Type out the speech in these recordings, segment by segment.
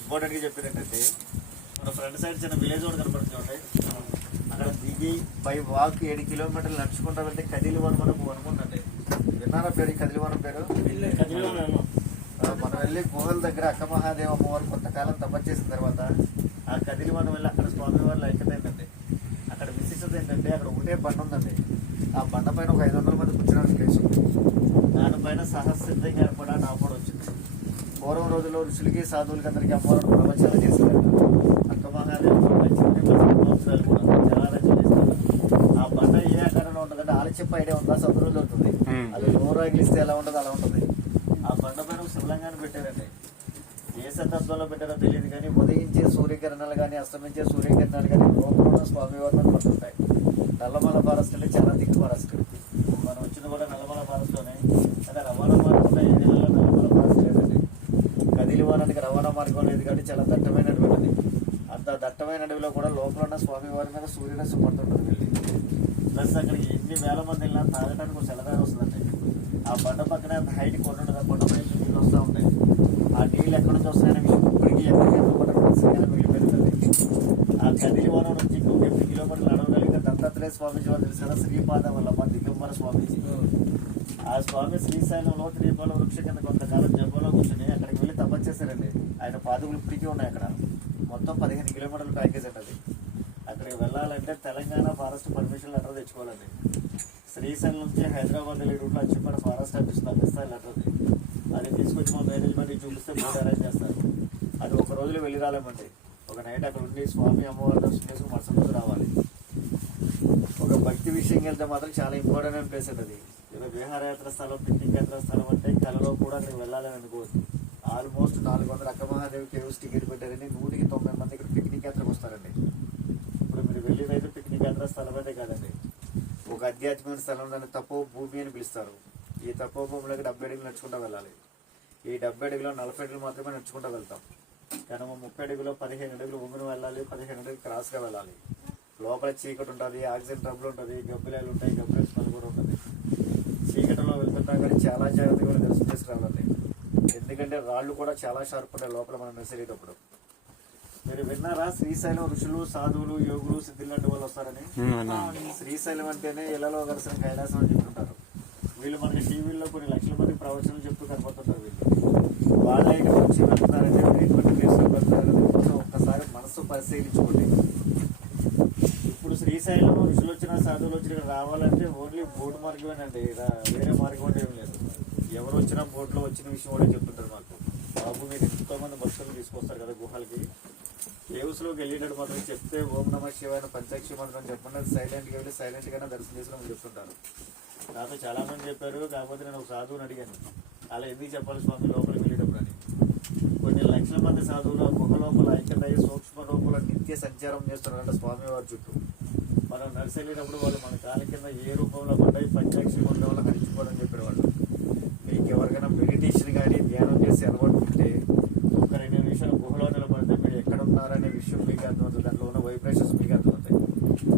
Important గా చెప్పేది ఏంటంటే మన ఫ్రంట్ సైడ్ చిన్న విలేజ్ రోడ్ కనపడుతుంది. అక్కడ దిగి బై వాక్ 7 కిలోమీటర్లు నడుచుకుంటా వెళ్తే కదిలివనం మనకు అనుకుందండి. విన్నారా పేరు కదిలివనం పేరు? మనం వెళ్ళి గుహల దగ్గర అక్క మహాదేవ అమ్మవారు కొంతకాలం తపస్సు చేసిన తర్వాత ఆ కదిలివనం వెళ్ళి అక్కడ స్వామివారి ఐక్యత ఏంటంటే అక్కడ విశిష్టత ఏంటంటే అక్కడ ఒకటే బండ ఉందండి. ఆ బండ పైన ఒక 500 మంది కూర్చోడానికి ప్లేస్ ఉంది. దానిపైన సహసిద్ధంగా ఏర్పడా నాపడు వచ్చింది. పూర్వం రోజుల్లో ఋషులకి సాధువులకి అందరికీ అమ్మవారు ప్రవచనాలు చేశారు. అక్క మహాదేవ సంవత్సరాలు కూడా చాలా రచనలు చేస్తారు. ఆ బండ ఏ ఆకారంలో ఉంటుందంటే ఆలచెప్ప ఐడియా ఉందా? సముద్రంలో ఉంటుంది. అది నోరు ఆగిలిస్తే ఎలా ఉంటుంది అలా ఉంటుంది. ఆ బండ పైన శివలింగాన్ని పెట్టారండి. ఏ శతాబ్దంలో పెట్టారో తెలియదు కానీ ఉదయించే సూర్యకిరణాలు కానీ అస్తమించే సూర్యకిరణాలు కానీ లోపల స్వామివారిని పడుతుంటాయి. నల్లమల ఫారెస్ట్ అంటే చాలా దిక్కు ఫారెస్ట్. మనం వచ్చింది కూడా నల్లమల ఫారెస్ట్ లోనే. అదే రవాణా మార్గం ఏరియాలో నల్లమల ఫారెస్ట్ లేదండి. కదిలివనానికి రవాణా మార్గం లేదు కాబట్టి చాలా దట్టమైన అడవి. అంత దట్టమైన అడవిలో కూడా లోపల ఉన్న స్వామివారి మీద సూర్యరశ్మి పడుతుంటుంది వెళ్ళి. ప్లస్ అక్కడికి ఎన్ని వేల మంది వెళ్ళినా తాగడానికి ఒక సెలవు వస్తుందండి. ఆ బండ పక్కనే అంత హైట్ కొండ ఉంటుంది. కొండ పైన నీళ్ళు వస్తూ ఉంటాయి. ఆ నీళ్ళు ఎక్కడి నుంచి వస్తాయని ఇప్పటికీ ఎక్కడికి మిగిలిపోతుంది. ఆ కదిలివనం నుంచి ఇంకొక 8 కిలోమీటర్లు నడవగలిగిన దత్తాత్రేయ స్వామీజీ వారు తెలిసిన శ్రీపాద వల్లమ్మ దిగంబర స్వామీజీ. ఆ స్వామి శ్రీశైలంలో త్రిపాల వృక్ష కింద కొంతకాలం జబ్బులో కూర్చొని అక్కడికి వెళ్ళి తపస్సు చేశారండి. ఆయన పాదుకులు ఇప్పటికీ ఉన్నాయి అక్కడ. మొత్తం 15 కిలోమీటర్ల ప్యాకేజ్ అంటది. అక్కడికి వెళ్ళాలంటే తెలంగాణ ఫారెస్ట్ పర్మిషన్ లెటర్ తెచ్చుకోవాలండి. శ్రీశైలం నుంచి హైదరాబాద్ వెళ్ళే రూట్లో అచ్చిపేట ఫారెస్ట్ ఆఫీస్ పంపిస్తారు లెటర్. అది తీసుకొచ్చి మా మేనేజ్మెంట్ చూపిస్తే బోర్డు అరేంజ్ చేస్తారు. అది ఒక రోజులో వెళ్ళి రాలేమండి. ఒక నైట్ అక్కడ ఉండి స్వామి అమ్మవారి దర్శనం చేసుకుని మరుసటి రోజు రావాలి. ఒక భక్తి విషయం వెళ్తే మాత్రం చాలా ఇంపార్టెంట్ ప్లేస్ అండి అది. ఏదో విహారయాత్ర స్థలం, పిక్నిక్ యాత్ర స్థలం అంటే కళలో కూడా అక్కడికి వెళ్ళాలని అనుకోవచ్చు. ఆల్మోస్ట్ 400 అక్క మహాదేవి కేవ్స్ టికెట్ పెట్టారండి. 190 మంది ఇక్కడ పిక్నిక్ యాత్రకు వస్తారండి. ఇప్పుడు మీరు వెళ్ళేదైతే పిక్నిక్ యాత్ర స్థలం అయితే కాదండి, ఒక ఆధ్యాత్మిక స్థలం. దాన్ని తపో భూమి అని పిలుస్తారు. ఈ తపో భూమిలోకి 70 అడుగులు నడుచుకుంటూ వెళ్ళాలి. ఈ 70 అడుగులో 40 అడుగులు మాత్రమే నడుచుకుంటూ వెళ్తాం. కానీ 30 అడుగులో 15 అడుగులు ఉమ్మిని వెళ్ళాలి, 15 అడుగులు క్రాస్గా వెళ్ళాలి. లోపల చీకటి ఉంటుంది, ఆక్సిజన్ ట్రబుల్ ఉంటుంది, గబ్బిలాలు ఉంటాయి, గబ్బిల స్మెల్ కూడా ఉంటుంది. చీకటిలో వెళ్తుంటా కానీ చాలా జాగ్రత్తగా దర్శనం చేసుకురావాలండి. ఎందుకంటే రాళ్ళు కూడా చాలా షార్ప్ ఉంటాయి లోపల మనం నడిచేటప్పుడు. మీరు విన్నారా శ్రీశైలం ఋషులు సాధువులు యోగులు సిద్ధులు లాంటి వాళ్ళు వస్తారని? శ్రీశైలం అంటేనే ఇళ్లలో దర్శనం కైలాసం అని చెప్తుంటారు. వీళ్ళు మనకి టీవీల్లో కొన్ని లక్షల మంది ప్రవచనాలు చెప్తూ కనపడుతుంటారు. వీళ్ళు వాళ్ళ ఇక్కడ వచ్చి వెళ్తున్నారంటే ఎటువంటి ప్లేస్లో వెళ్తారని ఒక్కసారి మనసు పరిశీలించుకోండి. ఇప్పుడు శ్రీశైలం ఋషులు వచ్చిన సాధువులు వచ్చిన ఇక్కడ రావాలంటే ఓన్లీ బోటు మార్గమేనండి. వేరే మార్గం అంటే ఏం లేదు. ఎవరు వచ్చినా బోట్లో వచ్చిన విషయం కూడా చెప్తుంటారు మాకు. బాబు మీరు ఎంతో మంది భక్తులు తీసుకొస్తారు కదా గుహలకి, కేవ్స్లోకి వెళ్ళేటట్టు మాత్రం చెప్తే ఓం నమ శివాయ పంచాక్షి మంత్రం చెప్పండి, సైలెంట్గా వెళ్ళి సైలెంట్గానే దర్శనం చేసుకుని చెప్తుంటారు. నాతో చాలా మంది చెప్పారు. కాకపోతే నేను ఒక సాధువుని అడిగాను, అలా ఎందుకు చెప్పాలి స్వామి లోపలికి వెళ్ళేటప్పుడు అని. కొన్ని లక్షల మంది సాధువులు గుహ లోపల ఐక్యత సూక్ష్మ రూపంలో నిత్య సంచారం చేస్తున్నారంట స్వామివారి చుట్టూ. మనం నడిచెళ్ళేటప్పుడు వాళ్ళు మన కాళ్ళ కింద ఏ రూపంలో పడ్డాయి పంచాక్షి మంత్రంలో హరించుకోవడం చెప్పేవాళ్ళు. మీకు ఎవరికైనా మెడిటేషన్ కానీ ధ్యానం చేసి అలవాటు ఉంటే ఒక 2 నిమిషాలు గుహలో నిలబడితే మీరు ఎక్కడ ఉన్నారనే విషయం మీకు అర్థమవుతుంది. దాంట్లో ఉన్న వైబ్రేషన్స్ మీకు అర్థమవుతాయి.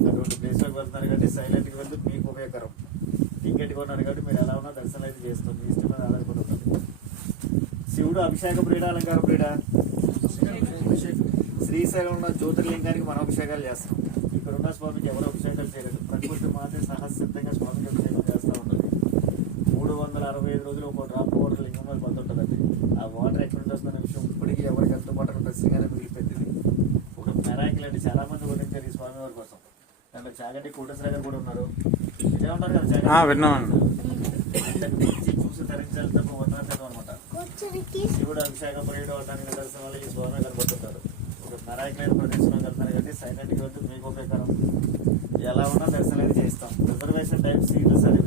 అటువంటి ప్లేస్లోకి వెళ్తున్నారు కాబట్టి సైలెంట్గా వెళ్తే మీకు ఉపయోగకరం. టికెట్ కొన్నారు కాబట్టి మీరు ఎలా ఉన్నా దర్శనం అయితే చేస్తాం. మీ ఇష్టం మీద ఆధారపడి ఉంటుంది. శివుడు అభిషేక ప్రియుడా అలంకార ప్రియుడా? శ్రీశైలం ఉన్న జ్యోతిర్లింగానికి మనం అభిషేకాలు చేస్తాం. ఇక్కడ ఉన్న స్వామికి ఎవరు అభిషేకాలు చేయలేదు. ప్రకృతి మాత్రం సహసిద్ధంగా స్వామికి అభిషేకం చేస్తూ ఉంటుంది. 365 రోజులు ఒక డ్రాప్ వాటర్ లింగం మీద పడుతుంటుందండి. ఆ వాటర్ ఎక్కడ నుంచి వస్తున్న విషయం ఇప్పటికీ ఎవరికి అందుబాటులో ఖచ్చితంగానే మిగిలిపోయింది. ఒక మెరాకిల్ అండి. చాలా మంది వర్ణించారు ఈ స్వామివారి కోసం. దాంట్లో చాగంటి కోటేశ్వర గారు కూడా ఉన్నారు. ఇదే ఉంటారు కదా చూసి ధరించాలి తప్ప వర్ణార్థం అనమాట. శివుడు అభిషేక ప్రియుడు అవడానికి దర్శనం వల్ల ఈ స్వామి కనబడుతుంటారు. ఒక మెరాకిల్ ప్రదర్శన వెళ్తారు కాబట్టి సైలెంట్గా వెళ్తే మీకు ఉపయోగకరం. ఎలా ఉన్నా దర్శనం అయితే చేస్తాం. రిజర్వేషన్ టైప్ సీట్లు సరే